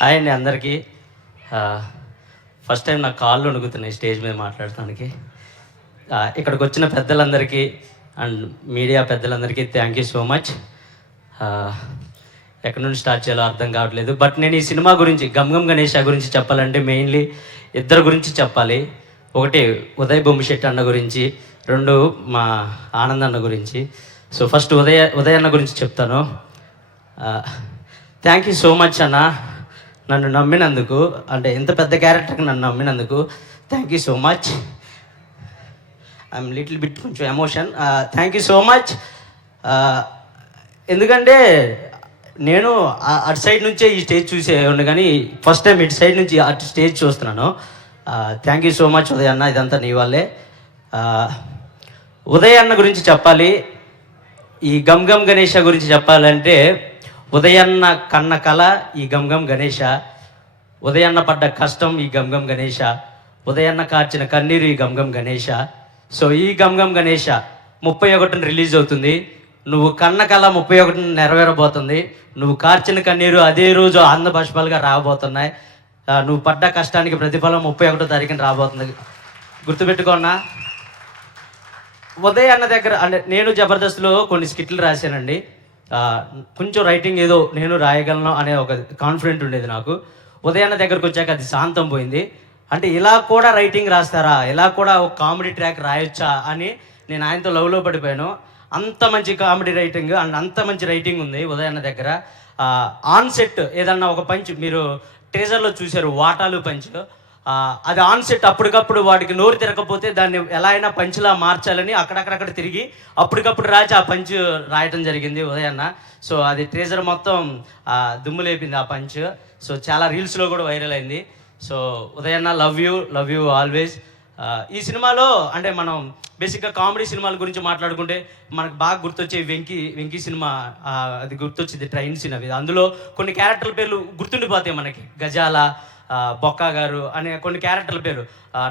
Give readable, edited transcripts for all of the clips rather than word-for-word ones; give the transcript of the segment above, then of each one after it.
Hi అండి అందరికీ. First time నాకు కాళ్ళు వణుకుతున్నాయి స్టేజ్ మీద మాట్లాడటానికి. ఇక్కడికి వచ్చిన పెద్దలందరికీ అండ్ మీడియా పెద్దలందరికీ థ్యాంక్ యూ సో మచ్. ఎక్కడి నుండి స్టార్ట్ చేయాలో అర్థం కావట్లేదు. బట్ నేను ఈ సినిమా గురించి గమ్ గమ్ గణేష్ గురించి చెప్పాలంటే మెయిన్లీ ఇద్దరు గురించి చెప్పాలి. ఒకటి ఉదయ్ బొమ్మిశెట్టి అన్న గురించి, రెండు మా ఆనంద్ అన్న గురించి. సో ఫస్ట్ ఉదయ్ అన్న గురించి చెప్తాను. థ్యాంక్ యూ సో మచ్ అన్న, నన్ను నమ్మినందుకు, అంటే ఇంత పెద్ద క్యారెక్టర్కి నన్ను నమ్మినందుకు thank you so much. I'm little bit కొంచెం emotion. Thank you so much. ఎందుకంటే నేను అటు సైడ్ నుంచే ఈ స్టేజ్ చూసేవాడిని, కానీ ఫస్ట్ టైం ఇటు సైడ్ నుంచి అటు స్టేజ్ చూస్తున్నాను. Thank you so much Uday అన్న, ఇదంతా నీ వల్లే. ఉదయ్ అన్న గురించి చెప్పాలి, ఈ గమ్ గమ్ గణేష గురించి చెప్పాలంటే ఉదయన్న కన్న కళ ఈ గమ్ గమ్ గణేష, ఉదయన్న పడ్డ కష్టం ఈ గమ్ గమ్ గణేష, ఉదయన్న కార్చిన కన్నీరు ఈ గమ్ గమ్ గణేష. సో ఈ గమ్ గమ్ గణేష 31న రిలీజ్ అవుతుంది. నువ్వు కన్న కళ 31న నెరవేరబోతుంది. నువ్వు కార్చిన కన్నీరు అదే రోజు ఆనంద బాష్పాలుగా రాబోతున్నాయి. నువ్వు పడ్డ కష్టానికి ప్రతిఫలం 31వ తారీఖున రాబోతుంది. గుర్తుపెట్టుకోన్నా. ఉదయ్ అన్న దగ్గర అంటే నేను జబర్దస్త్లో కొన్ని స్కిట్లు రాశానండి. కొంచెం రైటింగ్ ఏదో నేను రాయగలను అనే ఒక కాన్ఫిడెంట్ ఉండేది నాకు. ఉదయాన్న దగ్గరకు వచ్చాక అది శాంతం పోయింది. అంటే ఇలా కూడా రైటింగ్ రాస్తారా, ఇలా కూడా ఒక కామెడీ ట్రాక్ రాయొచ్చా అని నేను ఆయనతో లవ్లో పడిపోయాను. అంత మంచి కామెడీ రైటింగ్ అండ్ అంత మంచి రైటింగ్ ఉంది ఉదయాన్న దగ్గర. ఆన్ సెట్ ఏదన్నా ఒక పంచ్ మీరు ట్రేజర్లో చూశారు, వాటాలు పంచ్, అది ఆన్ సెట్ అప్పటికప్పుడు వాడికి నోరు తిరగకపోతే దాన్ని ఎలా అయినా పంచ్లా మార్చాలని అక్కడక్కడక్కడ తిరిగి అప్పటికప్పుడు రాచి ఆ పంచ్ రాయటం జరిగింది ఉదయన్న. సో అది ట్రేజర్ మొత్తం దుమ్ము లేపింది ఆ పంచ్. సో చాలా రీల్స్లో కూడా వైరల్ అయింది. సో ఉదయన్న లవ్ యూ ఆల్వేస్. ఈ సినిమాలో అంటే మనం బేసిక్గా కామెడీ సినిమాల గురించి మాట్లాడుకుంటే మనకు బాగా గుర్తొచ్చే వెంకీ సినిమా, అది గుర్తొచ్చింది, ట్రైన్ సీన్ అవి. అందులో కొన్ని క్యారెక్టర్ల పేర్లు గుర్తుండిపోతాయి మనకి. గజాల, బొక్క గారు అనే కొన్ని క్యారెక్టర్ల పేరు,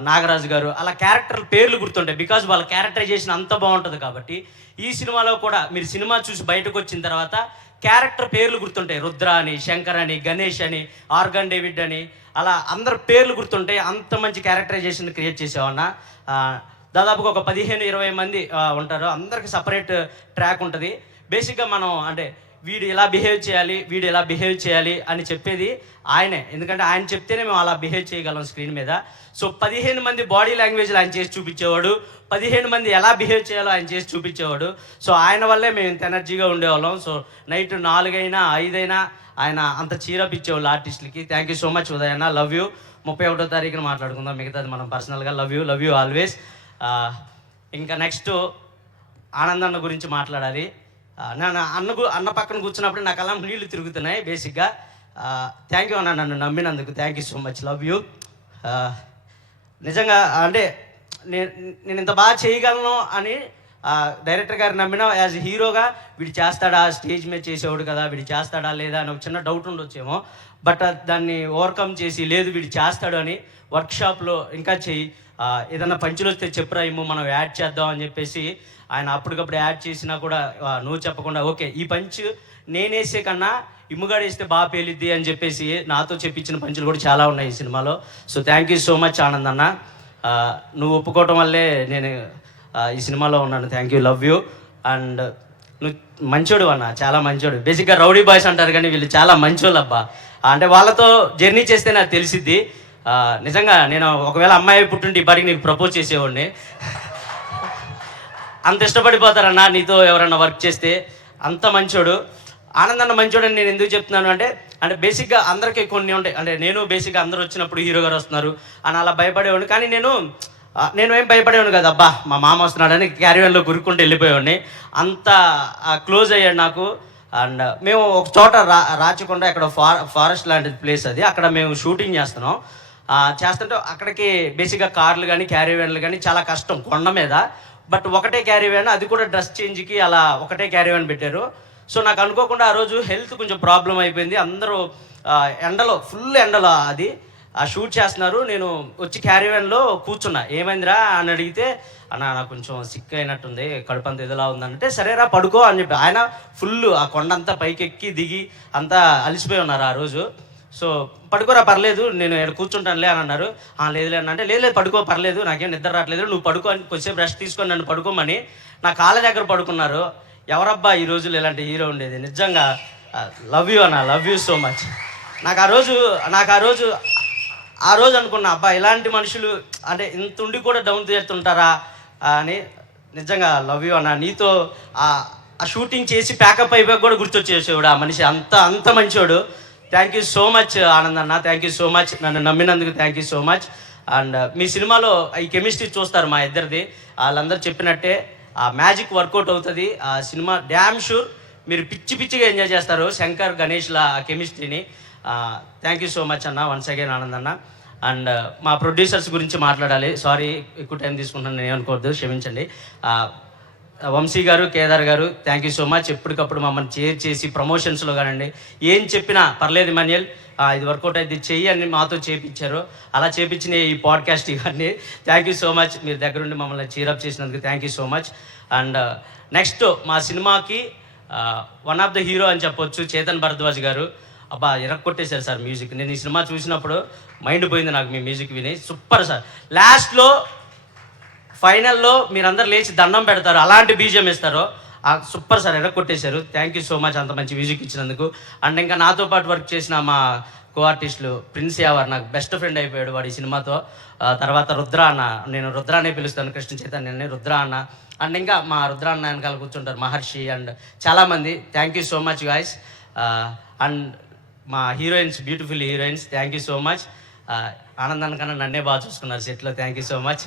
నాగరాజు గారు, అలా క్యారెక్టర్ల పేర్లు గుర్తుంటాయి. బికాజ్ వాళ్ళ క్యారెక్టరైజేషన్ అంత బాగుంటుంది కాబట్టి. ఈ సినిమాలో కూడా మీరు సినిమా చూసి బయటకు వచ్చిన తర్వాత క్యారెక్టర్ పేర్లు గుర్తుంటాయి. రుద్ర అని, శంకర్ అని, గణేష్ అని, ఆర్గన్ డేవిడ్ అని, అలా అందరు పేర్లు గుర్తుంటాయి. అంత మంచి క్యారెక్టరైజేషన్ క్రియేట్ చేసేవన్న. దాదాపుగా ఒక 15-20 మంది ఉంటారు. అందరికి సపరేట్ ట్రాక్ ఉంటుంది. బేసిక్గా మనం అంటే వీడు ఎలా బిహేవ్ చేయాలి అని చెప్పేది ఆయనే. ఎందుకంటే ఆయన చెప్తేనే మేము అలా బిహేవ్ చేయగలం స్క్రీన్ మీద. సో 15 మంది బాడీ లాంగ్వేజ్లు ఆయన చేసి చూపించేవాడు, 15 మంది ఎలా బిహేవ్ చేయాలో ఆయన చేసి చూపించేవాడు. సో ఆయన వల్లే మేము ఇంత ఎనర్జీగా ఉండేవాళ్ళం. సో నైట్ 4 అయినా 5 అయినా ఆయన అంత చీరప్ ఇచ్చేవాళ్ళు ఆర్టిస్టులకి. Thank you so much Uday అన్న, లవ్ యూ. 31వ తారీఖున మాట్లాడుకుందాం మిగతాది మనం పర్సనల్గా. Love you always. ఇంకా నెక్స్ట్ ఆనందన్న గురించి మాట్లాడాలి. నేను అన్న పక్కన కూర్చున్నప్పుడు నాకు అలా నీళ్లు తిరుగుతున్నాయి బేసిక్గా. థ్యాంక్ యూ అన్న, నన్ను నమ్మినందుకు thank you so much, love you. నిజంగా అంటే నేను ఇంత బాగా చేయగలను అని డైరెక్టర్ గారు నమ్మిన యాజ్ హీరోగా వీడు చేస్తాడా, స్టేజ్ మీద చేసేవాడు కదా, వీడు చేస్తాడా లేదా అని ఒక చిన్న డౌట్ ఉండొచ్చేమో. బట్ దాన్ని ఓవర్కమ్ చేసి లేదు వీడు చేస్తాడు అని వర్క్షాప్లో ఇంకా చెయ్యి, ఏదన్నా పంచులు వస్తే చెప్పురా ఇమ్ము మనం యాడ్ చేద్దాం అని చెప్పేసి ఆయన అప్పటికప్పుడు యాడ్ చేసినా కూడా నువ్వు చెప్పకుండా ఓకే ఈ పంచ్ నేనేసే కన్నా ఇమ్ముగాడు వేస్తే బాగా పేలిద్ది అని చెప్పేసి నాతో చెప్పించిన పంచులు కూడా చాలా ఉన్నాయి ఈ సినిమాలో. So thank you so much Anand అన్న, నువ్వు ఒప్పుకోవటం వల్లే నేను ఈ సినిమాలో ఉన్నాను. Thank you, love you. And నువ్వు మంచోడు అన్న, చాలా మంచోడు. బేసిక్గా రౌడీ బాయ్స్ అంటారు కానీ వీళ్ళు చాలా మంచోళ్ళు అబ్బా. అంటే వాళ్ళతో జర్నీ చేస్తే నాకు తెలిసిద్ది. నిజంగా నేను ఒకవేళ అమ్మాయి పుట్టుంటే ఇప్పటికి నీకు ప్రపోజ్ చేసేవాడిని. అంత ఇష్టపడిపోతారన్నా నీతో ఎవరన్నా వర్క్ చేస్తే. అంత మంచోడు ఆనందన్న. మంచోడు అని నేను ఎందుకు చెప్తున్నాను అంటే బేసిక్గా అందరికీ కొన్ని ఉంటాయి. అంటే నేను బేసిక్గా అందరూ వచ్చినప్పుడు హీరో గారు వస్తున్నారు అని అలా భయపడేవాడిని. కానీ నేను ఏం భయపడేవాడిని కదా, అబ్బా మా మామ వస్తున్నాడని క్యారీవన్లో గురుక్కుంటూ వెళ్ళిపోయేవాడిని. అంత క్లోజ్ అయ్యాడు నాకు. అండ్ మేము ఒక చోట రాచకొండ, ఇక్కడ ఫారెస్ట్ లాంటి ప్లేస్ అది, అక్కడ మేము షూటింగ్ చేస్తుంటే అక్కడికి బేసిక్గా కార్లు కానీ క్యారీవన్లు కానీ చాలా కష్టం కొండ మీద. బట్ ఒకటే క్యారీవన్, అది కూడా డ్రెస్ చేంజ్కి అలా ఒకటే క్యారీవన్ పెట్టారు. సో నాకు అనుకోకుండా ఆ రోజు హెల్త్ కొంచెం ప్రాబ్లం అయిపోయింది. అందరూ ఎండలో, ఫుల్ ఎండలో అది షూట్ చేస్తున్నారు. నేను వచ్చి క్యారీవన్లో కూర్చున్నా. ఏమైందిరా అని అడిగితే అన్న నాకు కొంచెం సిక్ అయినట్టుంది, కడుపు అంతా ఎదులా ఉందంటే సరేరా పడుకో అని చెప్పి ఆయన ఫుల్ ఆ కొండంతా పైకెక్కి దిగి అంతా అలిసిపోయి ఉన్నారు ఆ రోజు. సో పడుకోరా పర్లేదు నేను ఇక్కడ కూర్చుంటానులే అని అన్నారు. లేదులే అన్న అంటే లేదు పడుకో పర్లేదు నాకేం నిద్ర రావట్లేదు నువ్వు పడుకో అని కొద్దిసేపు రెస్ట్ తీసుకొని నన్ను పడుకోమని నా కాళ్ళ దగ్గర పడుకున్నారు. ఎవరబ్బా ఈ రోజులు ఇలాంటి హీరో ఉండేది. నిజంగా లవ్ యూ అన్న, లవ్ యూ సో మచ్. నాకు ఆ రోజు అనుకున్నా అబ్బా ఇలాంటి మనుషులు అంటే ఇంత ఉండి కూడా డౌన్ చేస్తుంటారా అని. నిజంగా లవ్ యూ అన్న. నీతో ఆ షూటింగ్ చేసి ప్యాకప్ అయిపోయి కూడా గుర్తొచ్చేసేవాడు ఆ మనిషి, అంత మంచివాడు. Thank you so much Anand అన్న, థ్యాంక్ యూ సో మచ్, నన్ను నమ్మినందుకు thank you so much. And మీ సినిమాలో ఈ కెమిస్ట్రీ చూస్తారు మా ఇద్దరిది. వాళ్ళందరూ చెప్పినట్టే ఆ మ్యాజిక్ వర్కౌట్ అవుతుంది. ఆ సినిమా డ్యామ్ షూర్ మీరు పిచ్చిగా ఎంజాయ్ చేస్తారు శంకర్ గణేష్ల ఆ కెమిస్ట్రీని. థ్యాంక్ యూ సో మచ్ అన్న, వన్స్ అగైన్ ఆనంద్ అన్న. అండ్ మా ప్రొడ్యూసర్స్ గురించి మాట్లాడాలి. సారీ ఎక్కువ టైం తీసుకుంటున్నాను, నేను అనుకోవద్దు, క్షమించండి. వంశీ గారు, కేదార్ గారు, థ్యాంక్ యూ సో మచ్. ఎప్పటికప్పుడు మమ్మల్ని చేర్ చేసి ప్రమోషన్స్లో కానండి ఏం చెప్పినా పర్లేదు ఇమాన్యుయల్ ఇది వర్కౌట్ అయితే చెయ్యి అని మాతో చేపించారు. అలా చేపించిన ఈ పాడ్కాస్ట్ ఇవన్నీ థ్యాంక్ యూ సో మచ్. మీరు దగ్గరుండి మమ్మల్ని చీరప్ చేసినందుకు thank you so much. And next మా సినిమాకి వన్ ఆఫ్ ద హీరో అని చెప్పొచ్చు చేతన్ భరద్వాజ్ గారు. అబ్బా ఎరక్కొట్టేశారు సార్ మ్యూజిక్. నేను ఈ సినిమా చూసినప్పుడు మైండ్ పోయింది నాకు మీ మ్యూజిక్ విని. Super sir. లాస్ట్లో ఫైనల్లో మీరందరూ లేచి దండం పెడతారు, అలాంటి బీజియం ఇస్తారు. సూపర్ సార్, ఎరక్కొట్టేశారు. థ్యాంక్ యూ సో మచ్ అంత మంచి మ్యూజిక్ ఇచ్చినందుకు. అండ్ ఇంకా నాతో పాటు వర్క్ చేసిన మా కో ఆర్టిస్టులు ప్రిన్స్ యావర్ నాకు బెస్ట్ ఫ్రెండ్ అయిపోయాడు వాడు ఈ సినిమాతో. తర్వాత రుద్ర అన్న, నేను రుద్ర అనే పిలుస్తాను, కృష్ణ చైతన్యని రుద్ర అన్న. అండ్ ఇంకా మా రుద్ర అన్న వెనకాల కూర్చుంటారు మహర్షి అండ్ చాలామంది. Thank you so much guys. And మా heroines, beautiful heroines, thank you so much. ఆనందాన్ని కన్నా నన్నే బాగా చూసుకున్నారు సెట్లో, thank you so much.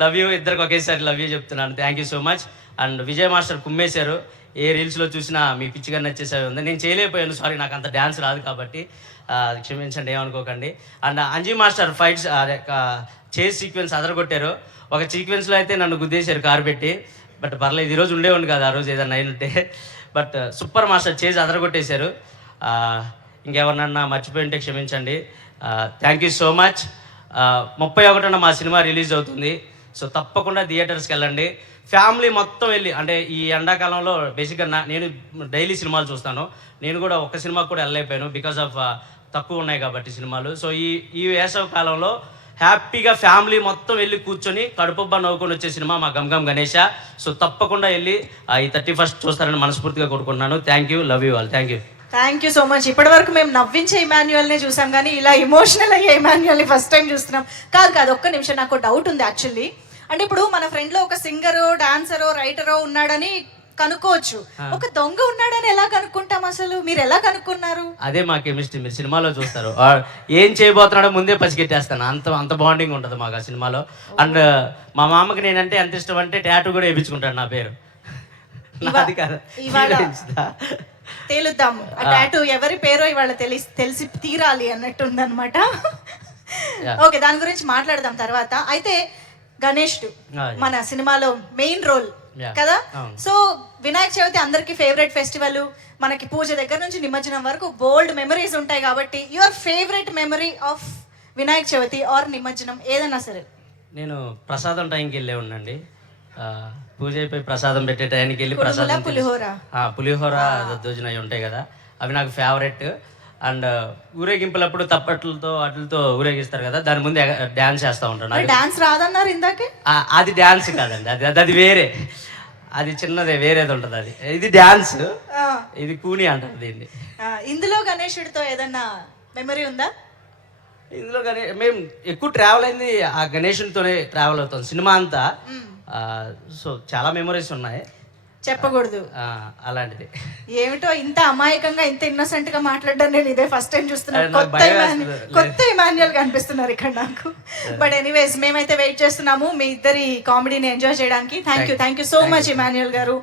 Love you ఇద్దరికి ఒకేసారి లవ్ యూ చెప్తున్నాను, thank you so much. And Vijay master కుమ్మేశారు. ఏ రీల్స్లో చూసినా మీ పిచ్చిగా నచ్చేసేవి ఉంది. నేను చేయలేకపోయాను, సారీ, నాకు అంత డ్యాన్స్ రాదు కాబట్టి క్షమించండి, ఏమనుకోకండి. అండ్ అంజీ మాస్టర్ ఫైట్స్ చేస్ సీక్వెన్స్ అదరగొట్టారు. ఒక సీక్వెన్స్లో అయితే నన్ను గుద్దేశారు కారు పెట్టి, బట్ పర్లేదు ఈరోజు ఉండేవాడిని కాదు ఆ రోజు ఏదన్నా అయినట్టే. బట్ సూపర్ మాస్టర్ చేసి అదరగొట్టేశారు. ఇంకెవరినన్నా మర్చిపోయింటే క్షమించండి. Thank you so much. 31న మా సినిమా రిలీజ్ అవుతుంది. సో తప్పకుండా థియేటర్స్కి వెళ్ళండి, ఫ్యామిలీ మొత్తం వెళ్ళి. అంటే ఈ ఎండాకాలంలో బేసిక్గా నేను డైలీ సినిమాలు చూస్తాను. నేను కూడా ఒక్క సినిమాకి కూడా వెళ్ళలేకపోయాను బికాస్ ఆఫ్ తక్కువ ఉన్నాయి కాబట్టి సినిమాలు. సో ఈ వేసవి కాలంలో హ్యాపీగా ఫ్యామిలీ మొత్తం వెళ్ళి కూర్చొని కడుపుబ్బా నవ్వుకొని వచ్చే సినిమా మా గమ్ గణేష. సో తప్పకుండా వెళ్ళి ఈ 31st చూస్తారని మనస్ఫూర్తిగా కోరుకుంటున్నాను. Thank you, love you all, thank you. Thank you so much. ఇప్పటి వరకు మేము నవ్వించే ఇమాన్యుయల్నే చూసాం కానీ ఇలా ఎమోషనల్ అయ్యే ఇమాన్యుయల్ని ఫస్ట్ టైం చూస్తున్నాం. కాదు ఒక్క నిమిషం, నాకు డౌట్ ఉంది యాక్చువల్లీ. అంటే ఇప్పుడు మన ఫ్రెండ్లో ఒక సింగరో, డాన్సరో, రైటరో ఉన్నాడని కనుక్కోవచ్చు, ఒక దొంగ ఉన్నాడని ఎలా కనుక్కుంటాం అసలు? మీరు ఎలా కనుక్కున్నారు? అదే మా కెమిస్ట్రీ, మీరు సినిమాలో చూస్తారు. ఏం చేయబోతున్నాడో ముందే పసిగెట్టేస్తాను, అంత బాండింగ్ ఉంటుంది మాకు ఆ సినిమాలో. అండ్ మా మామకి నేనంటే ఎంత ఇష్టం అంటే టాటూ కూడా వేయించుకుంటాడు నా పేరు. నాది కాదు, తేలుద్దాం ఆ టాటూ ఎవరి పేరో ఇవాళ తెలిసి తీరాలి అన్నట్టు ఉందన్నమాట. ఓకే, దాని గురించి మాట్లాడదాం తర్వాత. అయితే గణేష్ మన సినిమాలో మెయిన్ రోల్ కదా. సో వినాయక చవితి అందరికి ఫేవరెట్ ఫెస్టివల్. మనకి పూజ దగ్గర నుంచి నిమజ్జనం వరకు బోల్డ్ మెమరీస్ ఉంటాయి కాబట్టి your favourite memory of Vinayaka Chavithi or నిమజ్జనం ఏదన్నా సరే. నేను ప్రసాదం టైంకి వెళ్ళే ఉండండి, పూజ అయిపోయి ప్రసాదం పెట్టే టైంకి వెళ్ళి ప్రసాదం, పులిహోర దద్దోజనం అవి ఉంటాయి కదా, అవి నాకు ఫేవరెట్. అండ్ ఊరేగింపులప్పుడు తప్పట్లతో వాటితో ఊరేగిస్తారు కదా, దాని ముందు డ్యాన్స్ చేస్తూ ఉంటాను. డాన్స్ రాదన్నారు ఇందాకే. అది డ్యాన్స్ కాదండి, అది వేరే, అది చిన్నదే, వేరేది ఉంటుంది. అది ఇది డ్యాన్స్, ఇది కూని అంటారు దీన్ని. ఇందులో గణేశుడితో ఏదన్నా మెమరీ ఉందా? ఇందులో మేము ఎక్కువ ట్రావెల్ అయింది ఆ గణేశునితోనే ట్రావెల్ అవుతాం సినిమా అంతా. సో చాలా మెమరీస్ ఉన్నాయి, చెప్పకూడదు అలాంటిది. ఏమిటో ఇంత అమాయకంగా ఇంత ఇన్నోసెంట్ గా మాట్లాడడం నేను ఇదే ఫస్ట్ టైం చూస్తున్నాను. కొత్త ఇమాన్యుయల్ కనిపిస్తున్నారు ఇక్కడ నాకు. బట్ ఎనీవేస్ మేమైతే వెయిట్ చేస్తున్నాము మీ ఇద్దరి కామెడీని ఎంజాయ్ చేయడానికి. Thank you so much Emmanuel గారు.